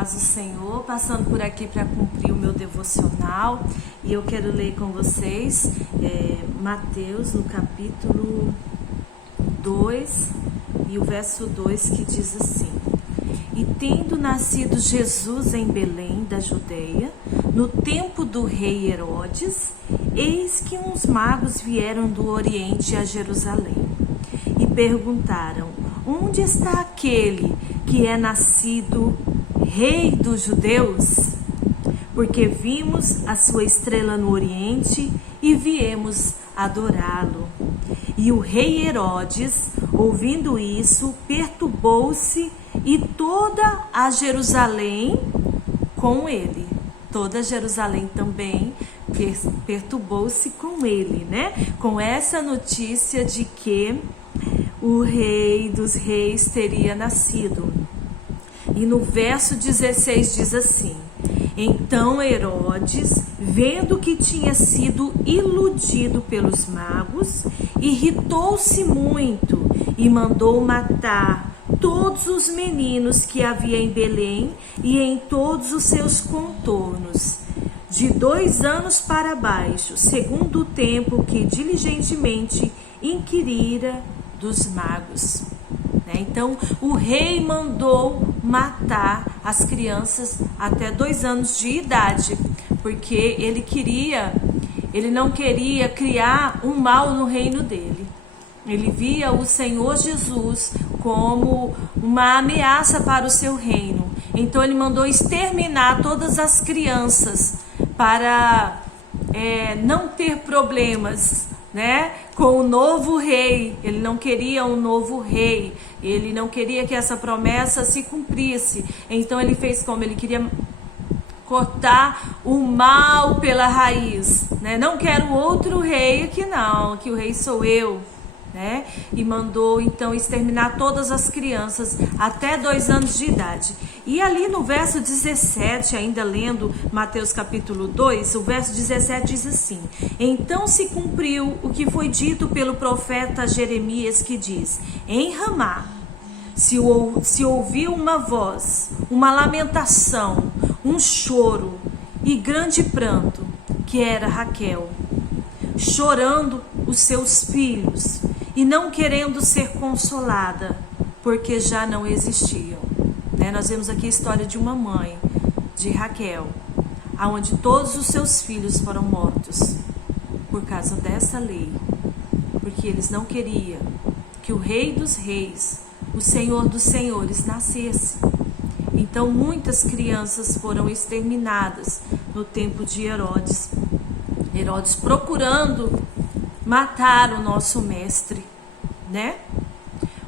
paz do Senhor, passando por aqui para cumprir o meu devocional, e eu quero ler com vocês Mateus no capítulo 2 e o verso 2, que diz assim: E tendo nascido Jesus em Belém da Judeia, no tempo do rei Herodes, eis que uns magos vieram do Oriente a Jerusalém e perguntaram: Onde está aquele que é nascido Rei dos Judeus? Porque vimos a sua estrela no Oriente e viemos adorá-lo. E o rei Herodes, ouvindo isso, perturbou-se, e toda a Jerusalém com ele. Toda Jerusalém também perturbou-se com ele, né? Com essa notícia de que o rei dos reis teria nascido. E no verso 16 diz assim: Então Herodes, vendo que tinha sido iludido pelos magos, irritou-se muito e mandou matar todos os meninos que havia em Belém e em todos os seus contornos, de 2 anos para baixo, segundo o tempo que diligentemente inquirira dos magos. Então o rei mandou matar as crianças até 2 anos de idade, porque ele não queria criar um mal no reino dele. Ele via o Senhor Jesus como uma ameaça para o seu reino. Então ele mandou exterminar todas as crianças para não ter problemas, né, com o novo rei. Ele não queria um novo rei, ele não queria que essa promessa se cumprisse. Então ele fez como? Ele queria cortar o mal pela raiz, né? Não quero outro rei aqui não, que o rei sou eu, né? E mandou então exterminar todas as crianças até 2 anos de idade. E ali no verso 17, ainda lendo Mateus capítulo 2, o verso 17 diz assim: Então se cumpriu o que foi dito pelo profeta Jeremias, que diz: Em Ramá se ouviu uma voz, uma lamentação, um choro e grande pranto, que era Raquel, chorando os seus filhos e não querendo ser consolada, porque já não existiam. Nós vemos aqui a história de uma mãe, de Raquel, onde todos os seus filhos foram mortos por causa dessa lei, porque eles não queriam que o Rei dos Reis, o Senhor dos Senhores, nascesse. Então muitas crianças foram exterminadas no tempo de Herodes. Herodes procurando matar o nosso mestre, né?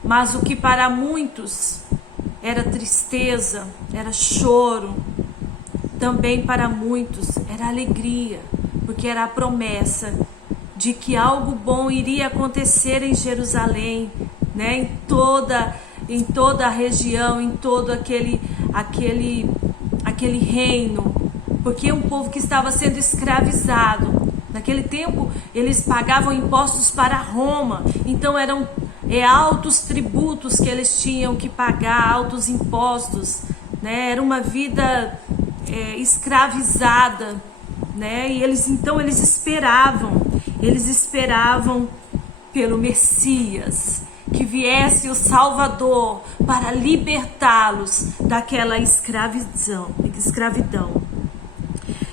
Mas o que para muitos era tristeza, era choro, também para muitos era alegria, porque era a promessa de que algo bom iria acontecer em Jerusalém, né? Em toda a região, em todo aquele reino, porque um povo que estava sendo escravizado. Naquele tempo eles pagavam impostos para Roma, então eram altos tributos que eles tinham que pagar, altos impostos, né? Era uma vida escravizada, né? E eles esperavam pelo Messias, que viesse o Salvador para libertá-los daquela escravidão.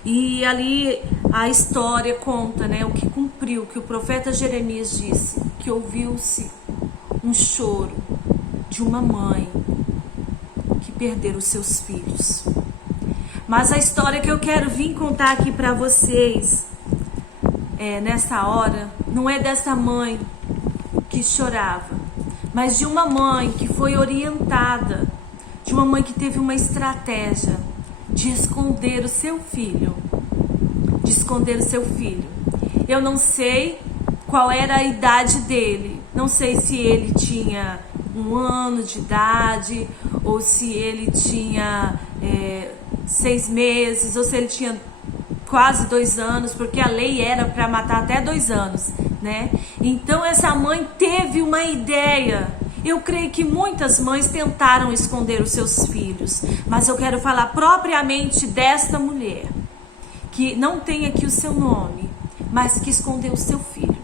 E ali a história conta, né, o que cumpriu, que o profeta Jeremias disse, que ouviu-se um choro de uma mãe que perdeu os seus filhos. Mas a história que eu quero vir contar aqui para vocês nessa hora não é dessa mãe que chorava, mas de uma mãe que foi orientada, de uma mãe que teve uma estratégia de esconder o seu filho. Eu não sei qual era a idade dele, não sei se ele tinha 1 ano de idade, ou se ele tinha 6 meses, ou se ele tinha quase 2 anos, porque a lei era para matar até 2 anos, né? Então essa mãe teve uma ideia Eu creio que muitas mães tentaram esconder os seus filhos, mas eu quero falar propriamente desta mulher, que não tem aqui o seu nome, mas que escondeu o seu filho.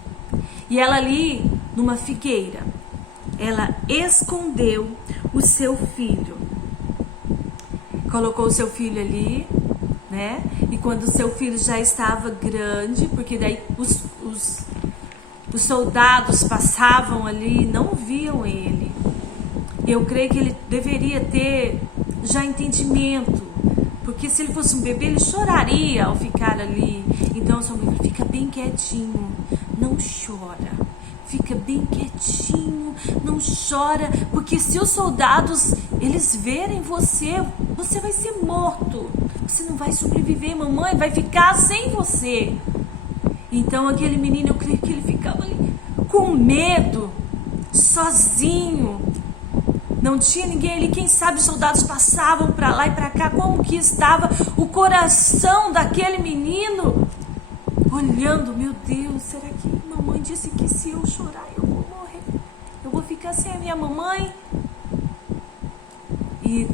E ela ali, numa figueira, ela escondeu o seu filho. Colocou o seu filho ali, né? E quando o seu filho já estava grande, porque daí os soldados passavam ali e não viam ele. Eu creio que ele deveria ter já entendimento, porque se ele fosse um bebê, ele choraria ao ficar ali. Então sua mãe fica bem quietinho, não chora, fica bem quietinho, não chora, porque se os soldados eles verem você, você vai ser morto, você não vai sobreviver, mamãe vai ficar sem você. Então aquele menino, eu creio que ele ficava ali com medo, sozinho, não tinha ninguém ali. Quem sabe os soldados passavam para lá e para cá, como que estava o coração daquele menino, olhando, meu Deus, será que mamãe disse que se eu chorar eu vou morrer, eu vou ficar sem a minha mamãe? E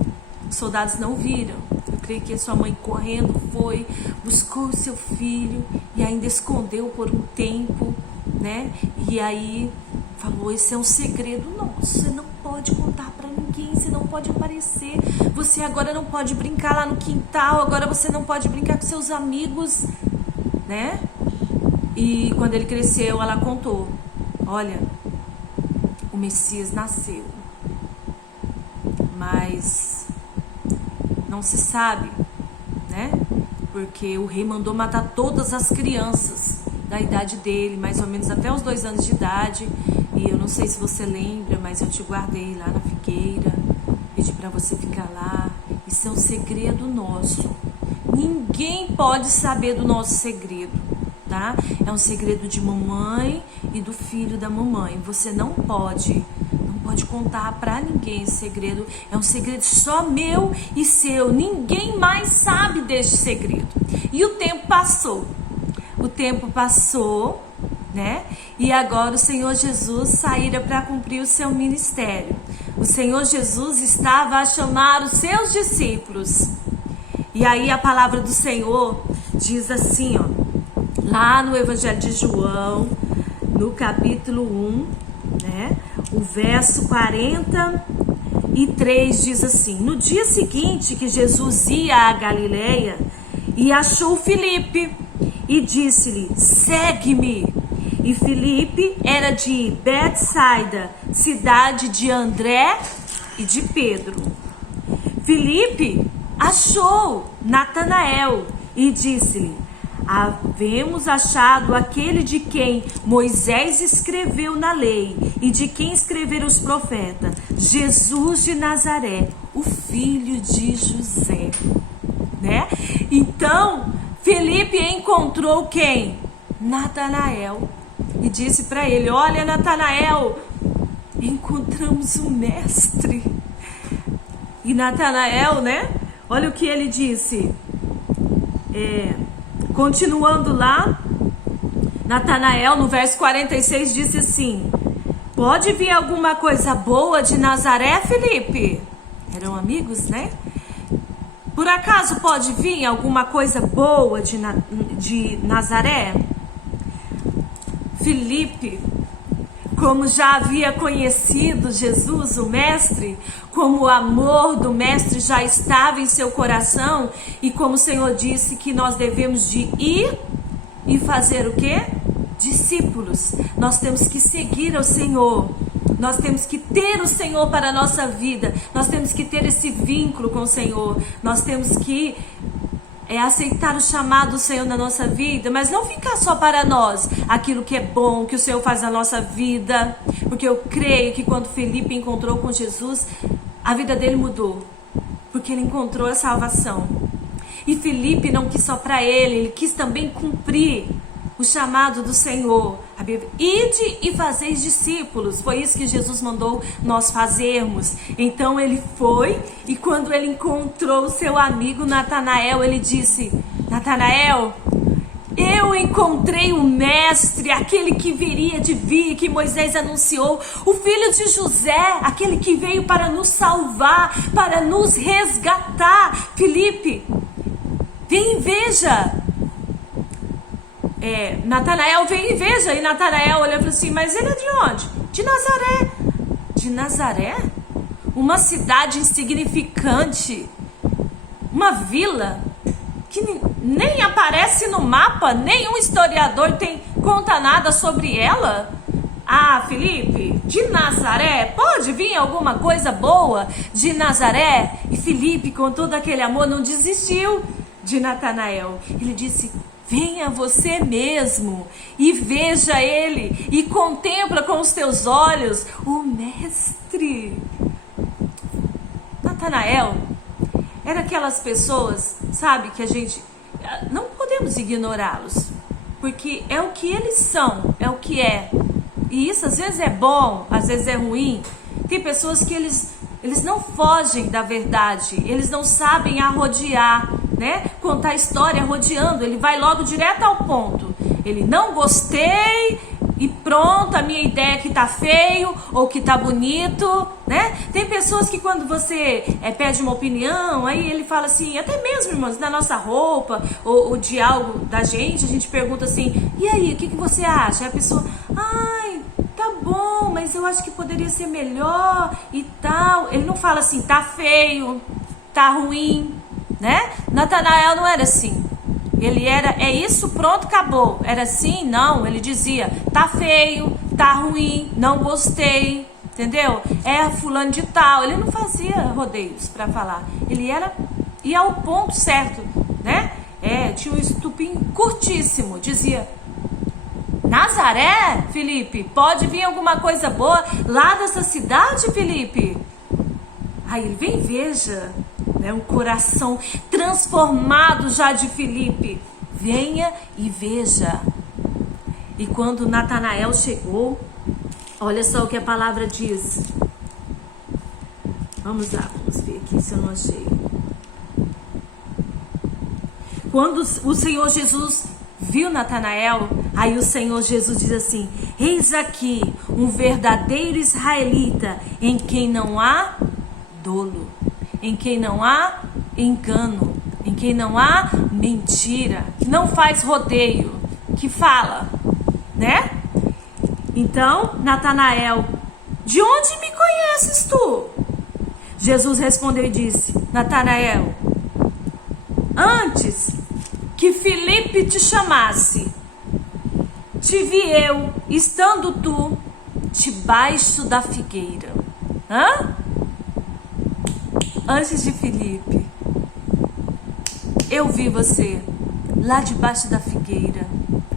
os soldados não viram. Eu creio que a sua mãe correndo foi, buscou o seu filho e ainda escondeu por um tempo, né? E aí falou, esse é um segredo nosso, você não pode contar para ninguém, você não pode aparecer, você agora não pode brincar lá no quintal, agora você não pode brincar com seus amigos, né? E quando ele cresceu, ela contou, olha, o Messias nasceu, mas não se sabe, né? Porque o rei mandou matar todas as crianças da idade dele, mais ou menos até os 2 anos de idade. E eu não sei se você lembra, mas eu te guardei lá na figueira, pedi para você ficar lá. Isso é um segredo nosso. Ninguém pode saber do nosso segredo, tá? É um segredo de mamãe e do filho da mamãe. Você não pode contar pra ninguém esse segredo. É um segredo só meu e seu. Ninguém mais sabe deste segredo. E o tempo passou. O tempo passou, né? E agora o Senhor Jesus saíra para cumprir o seu ministério. O Senhor Jesus estava a chamar os seus discípulos. E aí a palavra do Senhor diz assim, ó, lá no Evangelho de João, no capítulo 1, né? O verso 43 diz assim: no dia seguinte que Jesus ia a Galileia, e achou Filipe, e disse-lhe, segue-me. E Filipe era de Betsaida, cidade de André e de Pedro. Filipe achou Natanael e disse-lhe, havemos achado aquele de quem Moisés escreveu na lei e de quem escreveram os profetas, Jesus de Nazaré, o filho de José, né? Então Filipe encontrou quem? Natanael, e disse para ele, olha Natanael, encontramos o mestre. E Natanael, né? Olha o que ele disse, continuando lá, Natanael no verso 46 disse assim, pode vir alguma coisa boa de Nazaré, Filipe? Eram amigos, né? Por acaso pode vir alguma coisa boa de Nazaré? Filipe, como já havia conhecido Jesus, o mestre, como o amor do mestre já estava em seu coração, e como o Senhor disse que nós devemos de ir e fazer o quê? Discípulos. Nós temos que seguir ao Senhor. Nós temos que ter o Senhor para a nossa vida. Nós temos que ter esse vínculo com o Senhor. Nós temos que aceitar o chamado do Senhor na nossa vida, mas não ficar só para nós aquilo que é bom, que o Senhor faz na nossa vida. Porque eu creio que quando Filipe encontrou com Jesus, a vida dele mudou, porque ele encontrou a salvação. E Filipe não quis só para ele quis também cumprir o chamado do Senhor. A Bíblia, ide e fazeis discípulos. Foi isso que Jesus mandou nós fazermos. Então ele foi, e quando ele encontrou o seu amigo Natanael, ele disse, Natanael, Eu encontrei o Mestre, aquele que viria de vir, que Moisés anunciou, o filho de José, aquele que veio para nos salvar, para nos resgatar. Filipe, vem e veja. Natanael, vem e veja. E Natanael olhou e falou assim: mas ele é de onde? De Nazaré. De Nazaré? Uma cidade insignificante, uma vila que nem aparece no mapa, nenhum historiador conta nada sobre ela. Ah, Filipe, de Nazaré, pode vir alguma coisa boa de Nazaré? E Filipe, com todo aquele amor, não desistiu de Natanael. Ele disse: venha você mesmo e veja ele e contempla com os teus olhos o Mestre. Natanael era aquelas pessoas, sabe, que a gente não podemos ignorá-los, porque é o que eles são, é o que é. E isso às vezes é bom, às vezes é ruim. Tem pessoas que eles não fogem da verdade, eles não sabem arrodear, né? Contar história rodeando, ele vai logo direto ao ponto. Ele não gostei e pronto, a minha ideia é que tá feio ou que tá bonito, né? Tem pessoas que quando você pede uma opinião, aí ele fala assim, até mesmo, irmãos, na nossa roupa ou de algo da gente, a gente pergunta assim, e aí, o que você acha? Aí a pessoa, ai, tá bom, mas eu acho que poderia ser melhor e tal. Ele não fala assim, tá feio, tá ruim, né? Natanael não era assim. Ele era, é isso, pronto, acabou. Era assim? Não, ele dizia, tá feio, tá ruim, não gostei, entendeu? É fulano de tal. Ele não fazia rodeios para falar. Ele ia ao ponto certo, né? Tinha um estupim curtíssimo. Dizia, Nazaré, Filipe, pode vir alguma coisa boa lá dessa cidade, Filipe? Aí ele, vem, veja, né, o coração transformado já de Filipe. Venha e veja. E quando Natanael chegou, olha só o que a palavra diz. Vamos lá, vamos ver aqui se eu não achei. Quando o Senhor Jesus viu Natanael, aí o Senhor Jesus diz assim, eis aqui um verdadeiro israelita em quem não há dolo, em quem não há engano, em quem não há mentira, que não faz rodeio, que fala, né? Então, Natanael, de onde me conheces tu? Jesus respondeu e disse, Natanael, antes que Filipe te chamasse, te vi eu, estando tu debaixo da figueira. Antes de Filipe, eu vi você lá debaixo da figueira.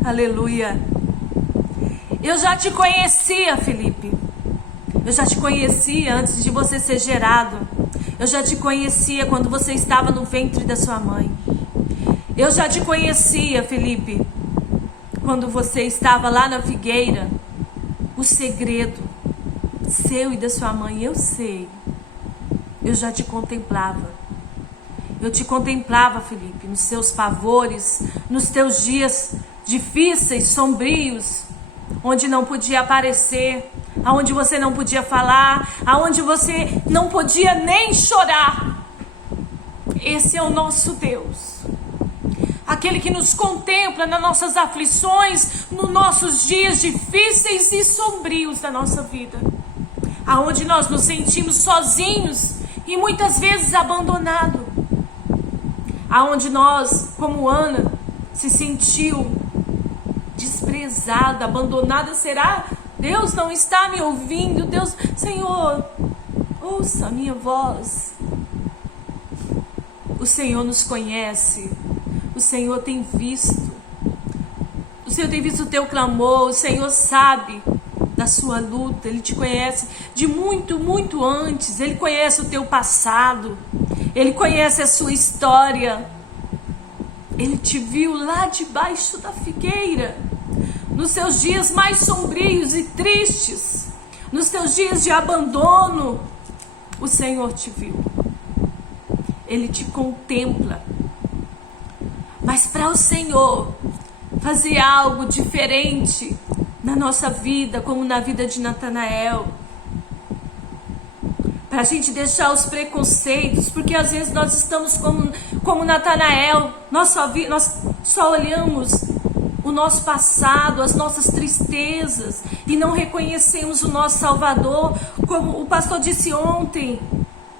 Aleluia. Eu já te conhecia, Filipe. Eu já te conhecia antes de você ser gerado. Eu já te conhecia quando você estava no ventre da sua mãe. Eu já te conhecia, Filipe, quando você estava lá na figueira. O segredo seu e da sua mãe, eu sei. Eu já te contemplava. Eu te contemplava, Filipe, nos seus pavores, nos teus dias difíceis, sombrios, onde não podia aparecer, aonde você não podia falar, aonde você não podia nem chorar. Esse é o nosso Deus. Aquele que nos contempla nas nossas aflições, nos nossos dias difíceis e sombrios da nossa vida. Aonde nós nos sentimos sozinhos e muitas vezes abandonados. Aonde nós, como Ana, se sentiu desprezada, abandonada. Será? Deus não está me ouvindo? Deus, Senhor, ouça a minha voz. O Senhor nos conhece. O Senhor tem visto. O Senhor tem visto o teu clamor. O Senhor sabe da sua luta. Ele te conhece de muito, muito antes. Ele conhece o teu passado. Ele conhece a sua história. Ele te viu lá debaixo da figueira, nos seus dias mais sombrios e tristes, nos teus dias de abandono. O Senhor te viu. Ele te contempla. Mas para o Senhor fazer algo diferente na nossa vida, como na vida de Natanael. Para a gente deixar os preconceitos, porque às vezes nós estamos como Natanael, nós só olhamos o nosso passado, as nossas tristezas, e não reconhecemos o nosso Salvador, como o pastor disse ontem.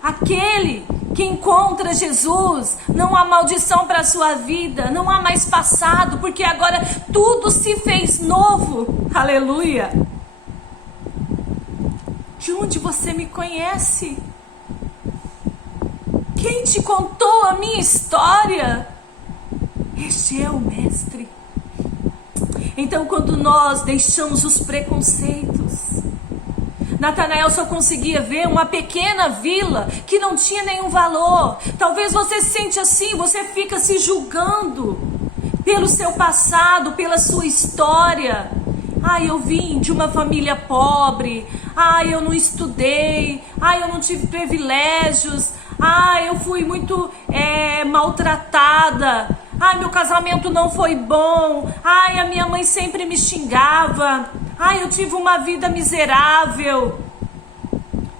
Aquele que encontra Jesus, não há maldição para a sua vida, não há mais passado, porque agora tudo se fez novo. Aleluia! De onde você me conhece? Quem te contou a minha história? Este é o Mestre. Então, quando nós deixamos os preconceitos, Natanael só conseguia ver uma pequena vila que não tinha nenhum valor. Talvez você se sente assim, você fica se julgando pelo seu passado, pela sua história. Eu vim de uma família pobre. Eu não estudei. Eu não tive privilégios. Eu fui muito maltratada. Meu casamento não foi bom. A minha mãe sempre me xingava. Eu tive uma vida miserável.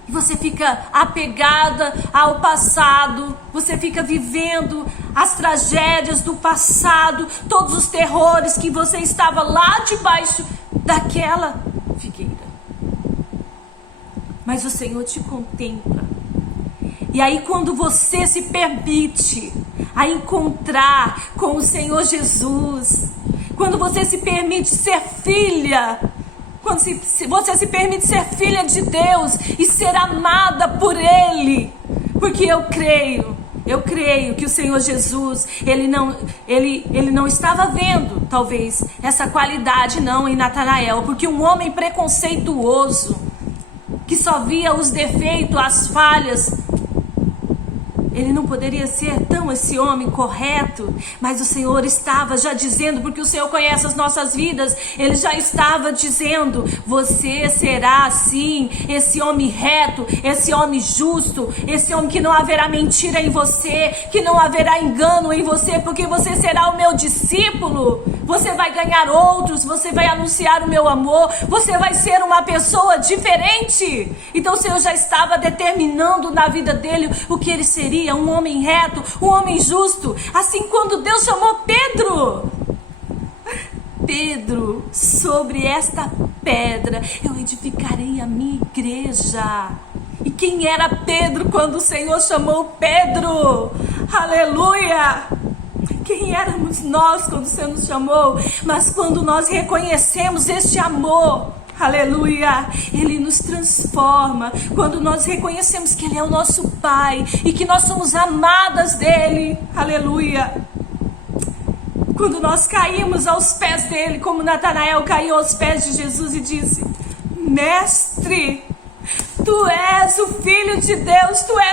E você fica apegada ao passado. Você fica vivendo as tragédias do passado, todos os terrores que você estava lá debaixo daquela figueira. Mas o Senhor te contempla. E aí, quando você se permite a encontrar com o Senhor Jesus, quando você se permite ser filha, quando você se permite ser filha de Deus e ser amada por Ele, porque eu creio que o Senhor Jesus, Ele não estava vendo, talvez, essa qualidade não em Natanael, porque um homem preconceituoso, que só via os defeitos, as falhas, ele não poderia ser tão esse homem correto, mas o Senhor estava já dizendo, porque o Senhor conhece as nossas vidas, Ele já estava dizendo: você será assim, esse homem reto, esse homem justo, esse homem que não haverá mentira em você, que não haverá engano em você, porque você será o meu discípulo, você vai ganhar outros, você vai anunciar o meu amor, você vai ser uma pessoa diferente. Então o Senhor já estava determinando na vida dele o que ele seria, um homem reto, um homem justo. Assim, quando Deus chamou Pedro, sobre esta pedra eu edificarei a minha igreja. E quem era Pedro quando o Senhor chamou Pedro? Aleluia! Quem éramos nós quando o Senhor nos chamou? Mas quando nós reconhecemos este amor, aleluia, Ele nos transforma. Quando nós reconhecemos que Ele é o nosso Pai e que nós somos amadas dEle, aleluia. Quando nós caímos aos pés dEle, como Natanael caiu aos pés de Jesus e disse: Mestre, Tu és o Filho de Deus, Tu és